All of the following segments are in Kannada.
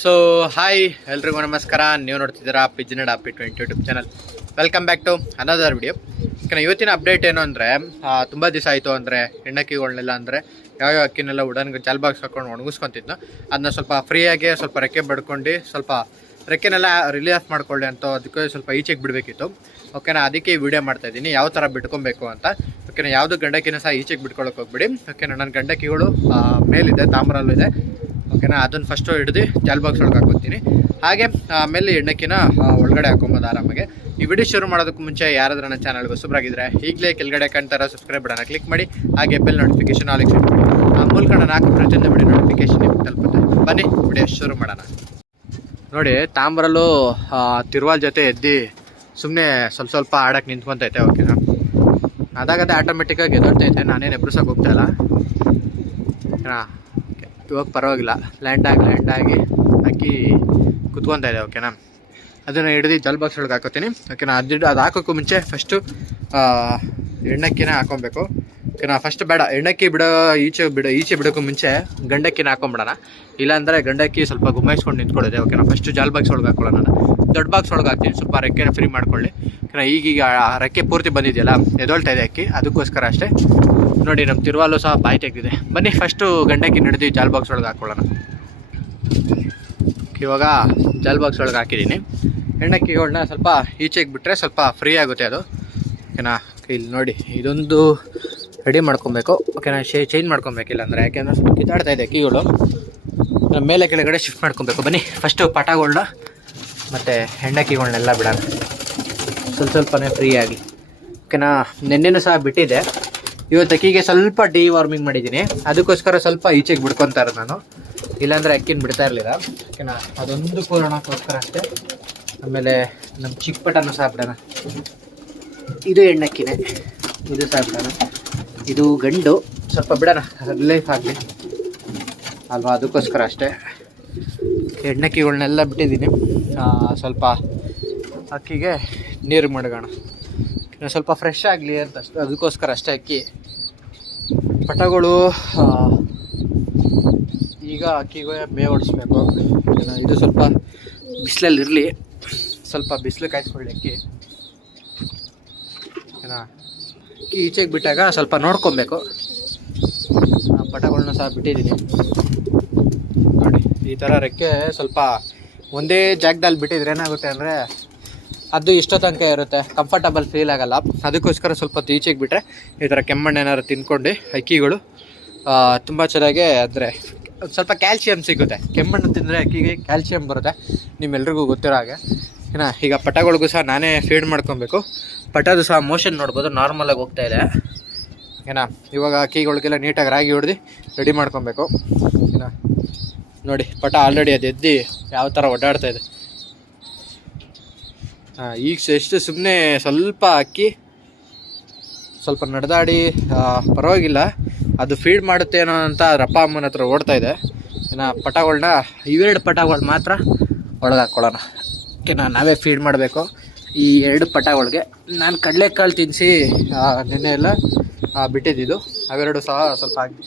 ಸೊ ಹಾಯ್ ಎಲ್ರಿಗೂ ನಮಸ್ಕಾರ. ನೀವು ನೋಡ್ತಿದ್ದೀರಾ ಪಿಜ್ಜಿನಡ್ ಅಪ್ಪಿ 20 YouTube channel. Welcome back to another video. ಇವತ್ತಿನ ಅಪ್ಡೇಟ್ ಏನು ಅಂದರೆ, ತುಂಬ ದಿವಸ ಆಯಿತು ಅಂದರೆ ಹೆಣ್ಣಕ್ಕಿಗಳನ್ನೆಲ್ಲ ಅಂದರೆ ಯಾವ್ಯಾವ ಅಕ್ಕಿನೆಲ್ಲ ಉಡನ್ಗೆ ಜಾಲ್ ಬಾಕ್ಸ್ ಹಾಕೊಂಡು ಒಣಗಿಸ್ಕೊತಿದ್ನು. ಅದನ್ನ ಸ್ವಲ್ಪ ಫ್ರೀಯಾಗಿ ಸ್ವಲ್ಪ ರೆಕ್ಕೆ ಬಡ್ಕೊಂಡು ಸ್ವಲ್ಪ ರೆಕ್ಕೆನೆಲ್ಲ ರಿಲೀಫ್ ಮಾಡ್ಕೊಳ್ಳಿ ಅಂತ ಅದಕ್ಕೆ ಸ್ವಲ್ಪ ಈಚೆಗೆ ಬಿಡಬೇಕಿತ್ತು. ಓಕೆನಾ, ಅದಕ್ಕೆ ಈ ವಿಡಿಯೋ ಮಾಡ್ತಾಯಿದ್ದೀನಿ ಯಾವ ಥರ ಬಿಟ್ಕೊಬೇಕು ಅಂತ. ಓಕೆನಾ, ಯಾವುದು ಗಂಡಕ್ಕಿನ ಸಹ ಈಚೆಗೆ ಬಿಟ್ಕೊಳ್ಳೋಕೆ ಹೋಗ್ಬಿಡಿ. ಓಕೆನಾ, ನನ್ನ ಗಂಡಕ್ಕಿಗಳು ಮೇಲಿದೆ, ತಾಮ್ರಲ್ಲೂ ಇದೆ. ಓಕೆನಾ, ಅದನ್ನು ಫಸ್ಟು ಹಿಡಿದು ಜಾಲ್ ಬಾಕ್ಸ್ ಒಳಗೆ ಹಾಕೋತೀನಿ. ಹಾಗೆ ಆಮೇಲೆ ಎಣ್ಣೆಕಿನ ಒಳಗಡೆ ಹಾಕೊಬೋದು ಆರಾಮಾಗೆ. ಈ ವಿಡಿಯೋ ಶುರು ಮಾಡೋದಕ್ಕೂ ಮುಂಚೆ ಯಾರಾದ್ರೂ ನನ್ನ ಚಾನಲ್ಗೆ ಹೊಸಬರಾಗಿದ್ದರೆ ಈಗಲೇ ಕೆಳಗಡೆ ಕಾಣ್ತಾರ ಸಬ್ಸ್ಕ್ರೈಬ್ ಬಟನ್ನ ಕ್ಲಿಕ್ ಮಾಡಿ. ಹಾಗೆ ಬೆಲ್ ನೋಟಿಫಿಕೇಶನ್ ಆಲ್ ಸೆಟ್ ಮಾಡಿ. ಆ ಮೂಲಕ ನಾನು ಹಾಕೋ ಪ್ರತಿಯೊಂದು ವಿಡಿಯೋ ನೋಟಿಫಿಕೇಶನ್ ನಿಮ್ಗೆ ತಲುಪುತ್ತೆ. ಬನ್ನಿ ವಿಡಿಯೋ ಶುರು ಮಾಡೋಣ. ನೋಡಿ, ತಾಮ್ರಲ್ಲೂ ತಿರುವಾಲ್ ಜೊತೆ ಎದ್ದು ಸುಮ್ಮನೆ ಸ್ವಲ್ಪ ಆಡೋಕ್ಕೆ ನಿಂತ್ಕೊತೈತೆ. ಓಕೆನಾ, ಅದಾಗತ್ತೆ ಆಟೋಮೆಟಿಕ್ಕಾಗಿ ಎದೊಡ್ತೈತೆ. ನಾನೇನು ಎಬ್ರಿಸೋಕೆ ಹೋಗ್ತಾಯಿಲ್ಲ. ಓಕೆನಾ, ಇವಾಗ ಪರವಾಗಿಲ್ಲ. ಲ್ಯಾಂಡ್ ಆಗಿ ಅಕ್ಕಿ ಕುತ್ಕೊತಾ ಇದೆ. ಓಕೆನಾ, ಅದನ್ನು ಹಿಡಿದು ಜಾಲ್ ಬಾಕ್ಸ್ ಒಳಗೆ ಹಾಕೋತೀನಿ. ಓಕೆನಾ, ಅದು ಹಾಕೋಕ್ಕೂ ಮುಂಚೆ ಫಸ್ಟು ಎಣ್ಣಕ್ಕಿನ ಹಾಕೊಬೇಕು. ಓಕೆನಾ, ಫಸ್ಟ್ ಬೇಡ, ಎಣ್ಣಕ್ಕಿ ಈಚೆ ಬಿಡೋಕ್ಕೂ ಮುಂಚೆ ಗಂಡಕ್ಕಿನ ಹಾಕೊಂಬಿಡೋಣ. ಇಲ್ಲಾಂದರೆ ಗಂಡಕ್ಕಿ ಸ್ವಲ್ಪ ಗುಮ್ಮಾಯಿಸ್ಕೊಂಡು ನಿಂತ್ಕೊಳ್ಳೋದೆ. ಓಕೆನಾ, ಫಸ್ಟು ಜಾಲ್ ಬಾಕ್ಸ್ ಒಳಗೆ ಹಾಕೊಳ್ಳೋಣ. ನಾನು ದೊಡ್ಡ ಬಾಕ್ಸ್ ಒಳಗೆ ಹಾಕ್ತೀನಿ, ಸ್ವಲ್ಪ ರೆಕ್ಕೆನ ಫ್ರೀ ಮಾಡ್ಕೊಳ್ಳಿ. ಓಕೆನಾ, ಈಗೀಗ ರೆಕ್ಕೆ ಪೂರ್ತಿ ಬಂದಿದೆಯಲ್ಲ, ಎದೊಳ್ತಾ ಇದೆ ಅಕ್ಕಿ, ಅದಕ್ಕೋಸ್ಕರ ಅಷ್ಟೇ. ನೋಡಿ, ನಮ್ಮ ತಿರುವಾಲು ಸಹ ಬಾಯಿ ತೆಗೆದಿದೆ. ಬನ್ನಿ ಫಸ್ಟು ಗಂಡಕ್ಕಿ ಹಿಡಿದು ಜಾಲ್ ಬಾಕ್ಸ್ ಒಳಗೆ ಹಾಕ್ಕೊಳ್ಳೋಣ. ಇವಾಗ ಜಾಲ್ ಬಾಕ್ಸ್ ಒಳಗೆ ಹಾಕಿದ್ದೀನಿ. ಎಣ್ಣಕ್ಕಿಗಳನ್ನ ಸ್ವಲ್ಪ ಈಚೆಗೆ ಬಿಟ್ಟರೆ ಸ್ವಲ್ಪ ಫ್ರೀ ಆಗುತ್ತೆ ಅದು. ಓಕೆನಾ, ಇಲ್ಲಿ ನೋಡಿ, ಇದೊಂದು ರೆಡಿ ಮಾಡ್ಕೊಬೇಕು. ಓಕೆನಾ, ಚೇಂಜ್ ಮಾಡ್ಕೊಬೇಕಿಲ್ಲ ಅಂದರೆ, ಯಾಕೆಂದರೆ ಸ್ವಲ್ಪ ಕಿತ್ತಾಡ್ತಾ ಇದೆ ಅಕ್ಕಿಗಳು. ಮೇಲೆ ಕೆಳಗಡೆ ಶಿಫ್ಟ್ ಮಾಡ್ಕೊಬೇಕು. ಬನ್ನಿ ಫಸ್ಟು ಪಟಾಗಳನ್ನ ಮತ್ತು ಹೆಣ್ಣಕ್ಕಿಗಳನ್ನೆಲ್ಲ ಬಿಡೋಣ ಸ್ವಲ್ಪನೇ ಫ್ರೀಯಾಗಿ. ಓಕೆನಾ, ನೆನ್ನೆನೂ ಸಹ ಬಿಟ್ಟಿದೆ. ಇವತ್ತು ಅಕ್ಕಿಗೆ ಸ್ವಲ್ಪ ಡಿವಾರ್ಮಿಂಗ್ ಮಾಡಿದ್ದೀನಿ, ಅದಕ್ಕೋಸ್ಕರ ಸ್ವಲ್ಪ ಈಚೆಗೆ ಬಿಡ್ಕೊತಾ ಇರೋದು ನಾನು. ಇಲ್ಲಾಂದರೆ ಅಕ್ಕಿನ ಬಿಡ್ತಾ ಇರಲಿಲ್ಲ. ಓಕೆನಾ, ಅದೊಂದು ಪೂರಣಕ್ಕೋಸ್ಕರ ಅಷ್ಟೇ. ಆಮೇಲೆ ನಮ್ಮ ಚಿಕ್ಕ ಪಟನೂ ಸಹ ಬಿಡೋಣ. ಇದು ಹೆಣ್ಣಕ್ಕಿನೇ, ಇದು ಸಹ ಬಿಡೋಣ. ಇದು ಗಂಡು, ಸ್ವಲ್ಪ ಬಿಡೋಣ, ರಿಲೀಫ್ ಆಗಲಿ ಅಲ್ವಾ, ಅದಕ್ಕೋಸ್ಕರ ಅಷ್ಟೇ. ಹೆಣ್ಣಕ್ಕಿಗಳನ್ನೆಲ್ಲ ಬಿಟ್ಟಿದ್ದೀನಿ. ಸ್ವಲ್ಪ ಅಕ್ಕಿಗೆ ನೀರು ಮಡಗೋಣ, ಸ್ವಲ್ಪ ಫ್ರೆಶ್ ಆಗಲಿ ಅಂತ ಅಷ್ಟೇ, ಅದಕ್ಕೋಸ್ಕರ ಅಷ್ಟೇ. ಅಕ್ಕಿ ಪಟಗಳು ಈಗ ಅಕ್ಕಿಗೆ ಮೇವು ಹೊಡಿಸ್ಬೇಕು. ಇದು ಸ್ವಲ್ಪ ಬಿಸಿಲಲ್ಲಿ ಇರಲಿ, ಸ್ವಲ್ಪ ಬಿಸಿಲು ಕಾಯಿಸ್ಕೊಳ್ಳಿ ಅಕ್ಕಿ. ಓಕೆನಾ, ಈಚೆಗೆ ಬಿಟ್ಟಾಗ ಸ್ವಲ್ಪ ನೋಡ್ಕೊಬೇಕು. ಪಟಗಳನ್ನ ಸಹ ಬಿಟ್ಟಿದ್ದೀನಿ. ನೋಡಿ, ಈ ಥರ ರೆಕ್ಕೆ ಸ್ವಲ್ಪ ಒಂದೇ ಜಾಗದಲ್ಲಿ ಬಿಟ್ಟಿದ್ರೆ ಏನಾಗುತ್ತೆ ಅಂದರೆ ಅದು ಇಷ್ಟೋ ತನಕ ಇರುತ್ತೆ, ಕಂಫರ್ಟಬಲ್ ಫೀಲ್ ಆಗೋಲ್ಲ. ಅದಕ್ಕೋಸ್ಕರ ಸ್ವಲ್ಪ ಈಚೆಗೆ ಬಿಟ್ಟರೆ ಈ ಥರ ಕೆಮ್ಮಣ್ಣು ಏನಾದ್ರು ತಿಂದ್ಕೊಂಡು ಅಕ್ಕಿಗಳು ತುಂಬ ಚೆನ್ನಾಗೆ ಅಂದರೆ ಸ್ವಲ್ಪ ಕ್ಯಾಲ್ಸಿಯಮ್ ಸಿಗುತ್ತೆ. ಕೆಮ್ಮಣ್ಣು ತಿಂದರೆ ಅಕ್ಕಿಗೆ ಕ್ಯಾಲ್ಸಿಯಮ್ ಬರುತ್ತೆ, ನಿಮ್ಮೆಲ್ರಿಗೂ ಗೊತ್ತಿರೋ ಹಾಗೆ. ಏನ, ಈಗ ಪಟಗಳಿಗೂ ಸಹ ನಾನೇ ಫೀಡ್ ಮಾಡ್ಕೊಬೇಕು. ಪಟದು ಸಹ ಮೋಷನ್ ನೋಡ್ಬೋದು, ನಾರ್ಮಲಾಗಿ ಹೋಗ್ತಾ ಇದೆ. ಏನ, ಇವಾಗ ಅಕ್ಕಿಗಳಿಗೆಲ್ಲ ನೀಟಾಗಿ ರಾಗಿ ಹೊಡೆದು ರೆಡಿ ಮಾಡ್ಕೊಬೇಕು. ಏನ, ನೋಡಿ, ಪಟ ಆಲ್ರೆಡಿ ಅದು ಎದ್ದು ಯಾವ ಥರ ಓಡಾಡ್ತಾ ಇದೆ. ಈಗ ಎಷ್ಟು ಸುಮ್ಮನೆ ಸ್ವಲ್ಪ ಅಕ್ಕಿ ಸ್ವಲ್ಪ ನಡೆದಾಡಿ ಪರವಾಗಿಲ್ಲ, ಅದು ಫೀಡ್ ಮಾಡುತ್ತೇನೋ ಅಂತ ಅದ್ರ ಅಪ್ಪ ಅಮ್ಮನ ಹತ್ರ ಓಡ್ತಾ ಇದೆ. ಇನ್ನು ಪಟಗಳನ್ನ ಇವೆರಡು ಪಟಗಳು ಮಾತ್ರ ಒಳಗೆ ಹಾಕ್ಕೊಳ್ಳೋಣ. ಓಕೆನಾ, ನಾವೇ ಫೀಡ್ ಮಾಡಬೇಕು ಈ ಎರಡು ಪಟಗಳಿಗೆ. ನಾನು ಕಡಲೆಕಾಳು ತಿನ್ನಿಸಿ ನೆನ್ನೆ ಎಲ್ಲ ಬಿಟ್ಟಿದ್ದು, ಅವೆರಡು ಸಹ ಸ್ವಲ್ಪ ಹಾಕಿ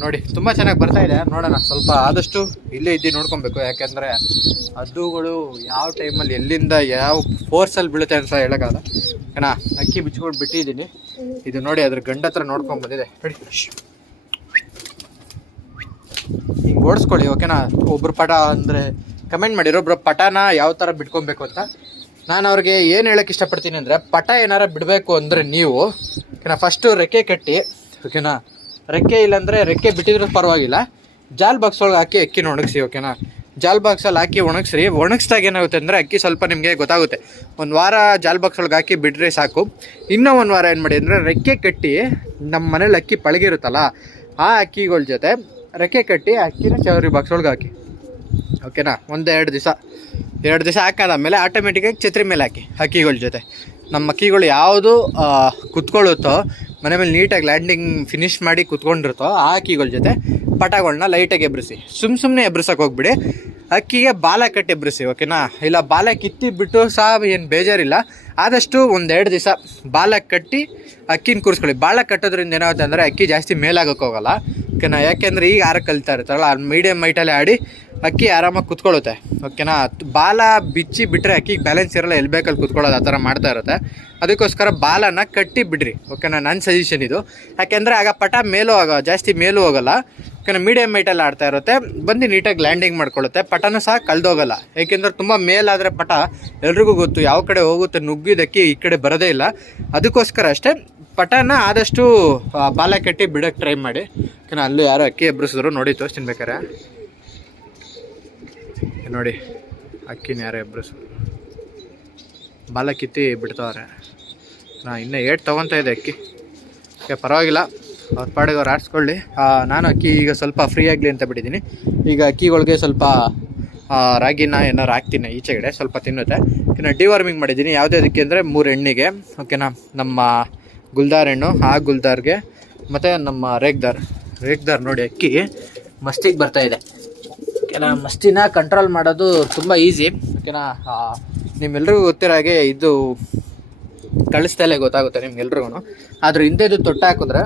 ನೋಡಿ, ತುಂಬ ಚೆನ್ನಾಗಿ ಬರ್ತಾಯಿದೆ. ನೋಡೋಣ, ಸ್ವಲ್ಪ ಆದಷ್ಟು ಇಲ್ಲೇ ಇದ್ದು ನೋಡ್ಕೊಬೇಕು. ಯಾಕೆಂದರೆ ಹದ್ದುಗಳು ಯಾವ ಟೈಮಲ್ಲಿ ಎಲ್ಲಿಂದ ಯಾವ ಫೋರ್ಸಲ್ಲಿ ಬೀಳುತ್ತೆ ಅಂತ ಹೇಳೋಕ್ಕಾಗಲ್ಲ. ಏನ, ಅಕ್ಕಿ ಬಿಚ್ಕೊಂಡು ಬಿಟ್ಟಿದ್ದೀನಿ. ಇದು ನೋಡಿ, ಅದ್ರ ಗಂಡ ಹತ್ರ ನೋಡ್ಕೊಂಬಂದಿದೆ. ನೋಡಿ, ಹಿಂಗೆ ಓಡಿಸ್ಕೊಳ್ಳಿ. ಓಕೆನಾ, ಒಬ್ಬರು ಪಟ ಅಂದರೆ ಕಮೆಂಟ್ ಮಾಡಿರೋ ಒಬ್ಬರು ಪಟಾನ ಯಾವ ಥರ ಬಿಟ್ಕೊಬೇಕು ಅಂತ. ನಾನು ಅವ್ರಿಗೆ ಏನು ಹೇಳೋಕ್ಕೆ ಇಷ್ಟಪಡ್ತೀನಿ ಅಂದರೆ, ಪಟ ಏನಾರ ಬಿಡಬೇಕು ಅಂದರೆ ನೀವು ಓಕೆನಾ, ಫಸ್ಟು ರೆಕ್ಕೆ ಕಟ್ಟಿ. ಓಕೆನಾ, ರೆಕ್ಕೆ ಇಲ್ಲಾಂದರೆ ರೆಕ್ಕೆ ಬಿಟ್ಟಿದ್ರೂ ಪರವಾಗಿಲ್ಲ, ಜಾಲ್ ಬಾಕ್ಸ್ ಒಳಗೆ ಹಾಕಿ ಅಕ್ಕಿನ ಒಣಗಿಸಿ. ಓಕೆನಾ, ಜಾಲ್ ಬಾಕ್ಸಲ್ಲಿ ಹಾಕಿ ಒಣಗಿಸ್ರಿ. ಒಣಗಿಸ್ದಾಗ ಏನಾಗುತ್ತೆ ಅಂದರೆ ಅಕ್ಕಿ ಸ್ವಲ್ಪ ನಿಮಗೆ ಗೊತ್ತಾಗುತ್ತೆ. ಒಂದು ವಾರ ಜಾಲ್ ಬಾಕ್ಸ್ ಒಳಗೆ ಹಾಕಿ ಬಿಟ್ಟರೆ ಸಾಕು. ಇನ್ನೂ ಒಂದು ವಾರ ಏನು ಮಾಡಿ ಅಂದರೆ ರೆಕ್ಕೆ ಕಟ್ಟಿ, ನಮ್ಮ ಮನೇಲಿ ಅಕ್ಕಿ ಪಳಗಿರುತ್ತಲ್ಲ ಆ ಅಕ್ಕಿಗಳ ಜೊತೆ ರೆಕ್ಕೆ ಕಟ್ಟಿ ಅಕ್ಕಿನ ಚವರಿ ಬಾಕ್ಸ್ ಒಳಗೆ ಹಾಕಿ. ಓಕೆನಾ, ಎರಡು ದಿವಸ ಹಾಕಾದಾದ್ಮೇಲೆ ಆಟೋಮೆಟಿಕಾಗಿ ಛತ್ರಿ ಮೇಲೆ ಹಾಕಿ ಅಕ್ಕಿಗಳ ಜೊತೆ. ನಮ್ಮ ಅಕ್ಕಿಗಳು ಯಾವುದು ಕುತ್ಕೊಳ್ಳುತ್ತೋ, ಮನೆ ಮೇಲೆ ನೀಟಾಗಿ ಲ್ಯಾಂಡಿಂಗ್ ಫಿನಿಶ್ ಮಾಡಿ ಕುತ್ಕೊಂಡಿರುತ್ತೋ ಆ ಅಕ್ಕಿಗಳ ಜೊತೆ ಪಟಗಳನ್ನ ಲೈಟಾಗಿ ಎಬ್ರಿಸಿ. ಸುಮ್ಮನೆ ಎಬ್ರಿಸೋಕೆ ಹೋಗ್ಬಿಡಿ, ಅಕ್ಕಿಗೆ ಬಾಲ ಕಟ್ಟಿ ಎಬ್ರಿಸಿ. ಓಕೆನಾ, ಇಲ್ಲ ಬಾಲ ಕಿತ್ತಿ ಬಿಟ್ಟು ಸಹ ಏನು ಬೇಜಾರಿಲ್ಲ, ಆದಷ್ಟು 1-2 ದಿವಸ ಬಾಲಕ್ಕೆ ಕಟ್ಟಿ ಅಕ್ಕಿನ ಕೂರಿಸ್ಕೊಳ್ಳಿ. ಬಾಲಕ್ಕೆ ಕಟ್ಟೋದ್ರಿಂದ ಏನಾಗುತ್ತೆ ಅಂದರೆ ಅಕ್ಕಿ ಜಾಸ್ತಿ ಮೇಲಾಗೋಕ್ಕೆ ಹೋಗಲ್ಲ. ಓಕೆನಾ, ಯಾಕೆಂದರೆ ಈಗ ಆರ ಕಲಿತಾ ಇರ್ತಾರಲ್ಲ, ಮೀಡಿಯಮ್ ಹೈಟಲ್ಲೇ ಆಡಿ ಅಕ್ಕಿ ಆರಾಮಾಗಿ ಕುತ್ಕೊಳ್ಳುತ್ತೆ. ಓಕೆನಾ, ಬಾಲ ಬಿಚ್ಚಿ ಬಿಟ್ಟರೆ ಅಕ್ಕಿಗೆ ಬ್ಯಾಲೆನ್ಸ್ ಇರಲ್ಲ, ಎಲ್ಲಿ ಬೇಕಲ್ಲಿ ಕುತ್ಕೊಳ್ಳೋದು ಆ ಥರ ಮಾಡ್ತಾ ಇರುತ್ತೆ. ಅದಕ್ಕೋಸ್ಕರ ಬಾಲನ ಕಟ್ಟಿ ಬಿಡ್ರಿ. ಓಕೆನಾ, ನನ್ನ ಸಜೆಷನ್ ಇದು. ಯಾಕೆಂದರೆ ಆಗ ಪಟ ಜಾಸ್ತಿ ಮೇಲೂ ಹೋಗಲ್ಲ. ಓಕೆನಾ, ಮೀಡಿಯಮ್ ಹೈಟಲ್ಲಿ ಆಡ್ತಾ ಇರುತ್ತೆ, ಬಂದು ನೀಟಾಗಿ ಲ್ಯಾಂಡಿಂಗ್ ಮಾಡ್ಕೊಳ್ಳುತ್ತೆ. ಪಟನೂ ಸಹ ಕಳೆದೋಗಲ್ಲ. ಏಕೆಂದರೆ ತುಂಬ ಮೇಲಾದರೆ ಪಟ ಎಲ್ರಿಗೂ ಗೊತ್ತು ಯಾವ ಕಡೆ ಹೋಗುತ್ತೆ, ನುಗ್ಗಿದ್ದಕ್ಕೆ ಈ ಕಡೆ ಬರೋದೇ ಇಲ್ಲ. ಅದಕ್ಕೋಸ್ಕರ ಅಷ್ಟೇ ಪಟನ ಆದಷ್ಟು ಬಾಲ ಕಟ್ಟಿ ಬಿಡೋಕ್ಕೆ ಟ್ರೈ ಮಾಡಿ. ಓಕೆನಾ, ಅಲ್ಲೂ ಯಾರೋ ಅಕ್ಕಿ ಎಬ್ರಿಸಿದ್ರು ನೋಡಿ, ತೋರಿಸ್ತೀನಿ ಬೇಕಾರೆ. ನೋಡಿ ಅಕ್ಕಿನ ಯಾರೋ ಎಬ್ರಿಸು ಬಾಲ ಕಿತ್ತಿ ಬಿಡ್ತವ್ರೆ. ಇನ್ನೂ ಏಟ್ ತೊಗೊತಾ ಇದೆ ಅಕ್ಕಿ. ಓಕೆ, ಪರವಾಗಿಲ್ಲ, ಅವ್ರ ಪಾಡಿಗೆ ಅವ್ರು ಆಡಿಸ್ಕೊಳ್ಳಿ. ನಾನು ಅಕ್ಕಿ ಈಗ ಸ್ವಲ್ಪ ಫ್ರೀ ಆಗಲಿ ಅಂತ ಬಿಟ್ಟಿದ್ದೀನಿ. ಈಗ ಅಕ್ಕಿಗಳಿಗೆ ಸ್ವಲ್ಪ ರಾಗಿನ ಏನಾರು ಹಾಕ್ತೀನಿ ಈಚೆಗಡೆ, ಸ್ವಲ್ಪ ತಿನ್ನುತ್ತೆ. ಓಕೆನಾ, ಡಿವಾರ್ಮಿಂಗ್ ಮಾಡಿದ್ದೀನಿ. ಯಾವುದಕ್ಕೆ ಅಂದರೆ 3 ಹೆಣ್ಣಿಗೆ. ಓಕೆನಾ, ನಮ್ಮ ಗುಲ್ದಾರ್ ಹೆಣ್ಣು, ಆ ಗುಲ್ದಾರ್ಗೆ ಮತ್ತು ನಮ್ಮ ರೇಗ್ದಾರ್ ನೋಡಿ ಅಕ್ಕಿ ಮಸ್ತಿಗೆ ಬರ್ತಾಯಿದೆ. ಓಕೆನಾ, ಮಸ್ತಿನ ಕಂಟ್ರೋಲ್ ಮಾಡೋದು ತುಂಬ ಈಸಿ. ಓಕೆನಾ, ನಿಮ್ಮೆಲ್ರಿಗೂ ಗೊತ್ತಿರೋ ಹಾಗೆ ಇದು ಕಳಿಸ್ದಲ್ಲೇ ಗೊತ್ತಾಗುತ್ತೆ ನಿಮ್ಗೆಲ್ರಿಗೂ. ಆದ್ರೆ ಹಿಂದೆದು ತೊಟ್ಟೆ ಹಾಕಿದ್ರೆ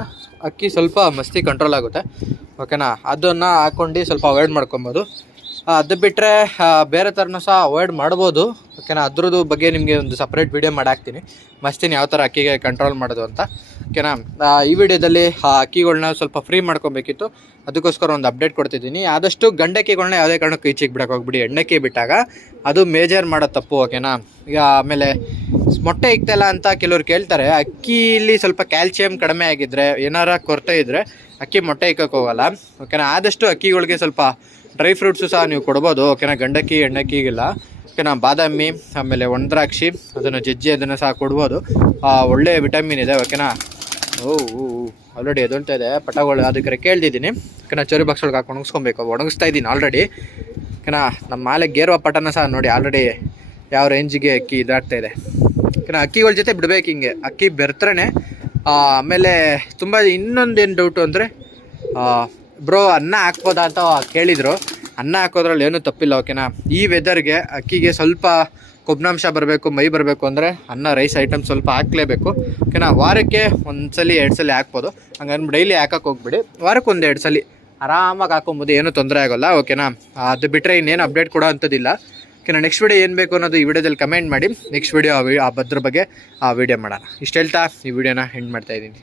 ಅಕ್ಕಿ ಸ್ವಲ್ಪ ಮಸ್ತಿ ಕಂಟ್ರೋಲ್ ಆಗುತ್ತೆ. ಓಕೆನಾ, ಅದನ್ನು ಹಾಕ್ಕೊಂಡು ಸ್ವಲ್ಪ ಅವಾಯ್ಡ್ ಮಾಡ್ಕೊಬೋದು. ಅದು ಬಿಟ್ಟರೆ ಬೇರೆ ಥರನೂ ಸಹ ಅವಾಯ್ಡ್ ಮಾಡ್ಬೋದು. ಓಕೆನಾ, ಅದ್ರದ್ದು ಬಗ್ಗೆ ನಿಮಗೆ ಒಂದು ಸಪ್ರೇಟ್ ವೀಡಿಯೋ ಮಾಡಿ ಹಾಕ್ತೀನಿ, ಮಸ್ತಿನ ಯಾವ ಥರ ಅಕ್ಕಿಗೆ ಕಂಟ್ರೋಲ್ ಮಾಡೋದು ಅಂತ. ಓಕೆನಾ, ಈ ವಿಡಿಯೋದಲ್ಲಿ ಅಕ್ಕಿಗಳನ್ನ ಸ್ವಲ್ಪ ಫ್ರೀ ಮಾಡ್ಕೊಬೇಕಿತ್ತು, ಅದಕ್ಕೋಸ್ಕರ ಒಂದು ಅಪ್ಡೇಟ್ ಕೊಡ್ತಿದ್ದೀನಿ. ಆದಷ್ಟು ಗಂಡಕ್ಕಿಗಳನ್ನ ಯಾವುದೇ ಕಾರಣಕ್ಕೂ ಈಚೆಗೆ ಬಿಡೋಕೆ ಹೋಗ್ಬಿಡಿ. ಹೆಣ್ಣಕ್ಕಿ ಬಿಟ್ಟಾಗ ಅದು ಮೇಜರ್ ಮಾಡೋ ತಪ್ಪು. ಓಕೆನಾ, ಈಗ ಆಮೇಲೆ ಮೊಟ್ಟೆ ಇಕ್ತಲ್ಲ ಅಂತ ಕೆಲವ್ರು ಕೇಳ್ತಾರೆ. ಅಕ್ಕಿಲಿ ಸ್ವಲ್ಪ ಕ್ಯಾಲ್ಸಿಯಂ ಕಡಿಮೆ ಆಗಿದ್ದರೆ, ಏನಾರ ಕೊರತೆ ಇದ್ದರೆ ಅಕ್ಕಿ ಮೊಟ್ಟೆ ಇಕ್ಕೋಕೆ ಹೋಗಲ್ಲ. ಓಕೆನಾ, ಆದಷ್ಟು ಅಕ್ಕಿಗಳಿಗೆ ಸ್ವಲ್ಪ ಡ್ರೈ ಫ್ರೂಟ್ಸು ಸಹ ನೀವು ಕೊಡ್ಬೋದು. ಓಕೆನಾ, ಗಂಡಕ್ಕಿ ಹೆಣ್ಣಕ್ಕಿಗಿಲ್ಲ. ಓಕೆನಾ, ಬಾದಾಮಿ ಆಮೇಲೆ ಒಣದ್ರಾಕ್ಷಿ ಅದನ್ನು ಜಜ್ಜಿ ಅದನ್ನು ಸಹ ಕೊಡ್ಬೋದು. ಒಳ್ಳೆ ವಿಟಮಿನ್ ಇದೆ. ಓಕೆನಾ, ಆಲ್ರೆಡಿ ಎದೊಳ್ತಾ ಇದೆ ಪಟಗಳು, ಅದಕ್ಕೆ ಕೇಳ್ತಿದ್ದೀನಿ. ಓಕೆನಾ, ಚೊರಿ ಬಾಕ್ಸ್ ಒಳಗೆ ಹಾಕಿ ಒಣಗಿಸ್ಕೊಬೇಕು, ಒಣಗಿಸ್ತಾ ಇದ್ದೀನಿ ಆಲ್ರೆಡಿ. ಓಕೆನಾ, ನಮ್ಮ ಮಾಲೆ ಗೇರುವ ಪಟನ ಸಹ ನೋಡಿ ಆಲ್ರೆಡಿ ಯಾವ ರೇಂಜಿಗೆ ಅಕ್ಕಿ ಇದಾಗ್ತಾ ಇದೆ. ಓಕೆನಾ, ಅಕ್ಕಿಗಳ ಜೊತೆ ಬಿಡ್ಬೇಕು ಹಿಂಗೆ, ಅಕ್ಕಿ ಬೆರ್ತರೆ. ಆಮೇಲೆ ತುಂಬ ಇನ್ನೊಂದೇನು ಡೌಟು ಅಂದರೆ, ಬ್ರೋ ಅನ್ನ ಹಾಕ್ಬೋದಾ ಅಂತ ಕೇಳಿದರು. ಅನ್ನ ಹಾಕೋದ್ರಲ್ಲಿ ಏನೂ ತಪ್ಪಿಲ್ಲ. ಓಕೆನಾ, ಈ ವೆದರ್ಗೆ ಅಕ್ಕಿಗೆ ಸ್ವಲ್ಪ ಕೊಬ್ನಾಂಶ ಬರಬೇಕು, ಮೈ ಬರಬೇಕು ಅಂದರೆ ರೈಸ್ ಐಟಮ್ ಸ್ವಲ್ಪ ಹಾಕಲೇಬೇಕು. ಓಕೆನಾ, ವಾರಕ್ಕೆ 1 ಸಲ 2 ಸಲ ಹಾಕ್ಬೋದು. ಹಂಗಂದ್ರೆ ಡೈಲಿ ಹಾಕೋಕೆ ಹೋಗ್ಬಿಡಿ, ವಾರಕ್ಕೆ 1-2 ಸಲ ಆರಾಮಾಗಿ ಹಾಕೊಬೋದು, ಏನೂ ತೊಂದರೆ ಆಗೋಲ್ಲ. ಓಕೆನಾ, ಅದು ಬಿಟ್ಟರೆ ಇನ್ನೇನು ಅಪ್ಡೇಟ್ ಕೊಡೋ ಅಂಥದ್ದಿಲ್ಲ. ಓಕೆನಾ, ನೆಕ್ಸ್ಟ್ ವಿಡಿಯೋ ಏನು ಬೇಕು ಅನ್ನೋದು ಈ ವಿಡಿಯೋದಲ್ಲಿ ಕಮೆಂಟ್ ಮಾಡಿ, ನೆಕ್ಸ್ಟ್ ವಿಡಿಯೋ ಅದ್ರ ಬಗ್ಗೆ ವಿಡಿಯೋ ಮಾಡೋಣ. ಇಷ್ಟು ಹೇಳ್ತಾ ಈ ವಿಡಿಯೋನ ಎಂಡ್ ಮಾಡ್ತಾಯಿದ್ದೀನಿ.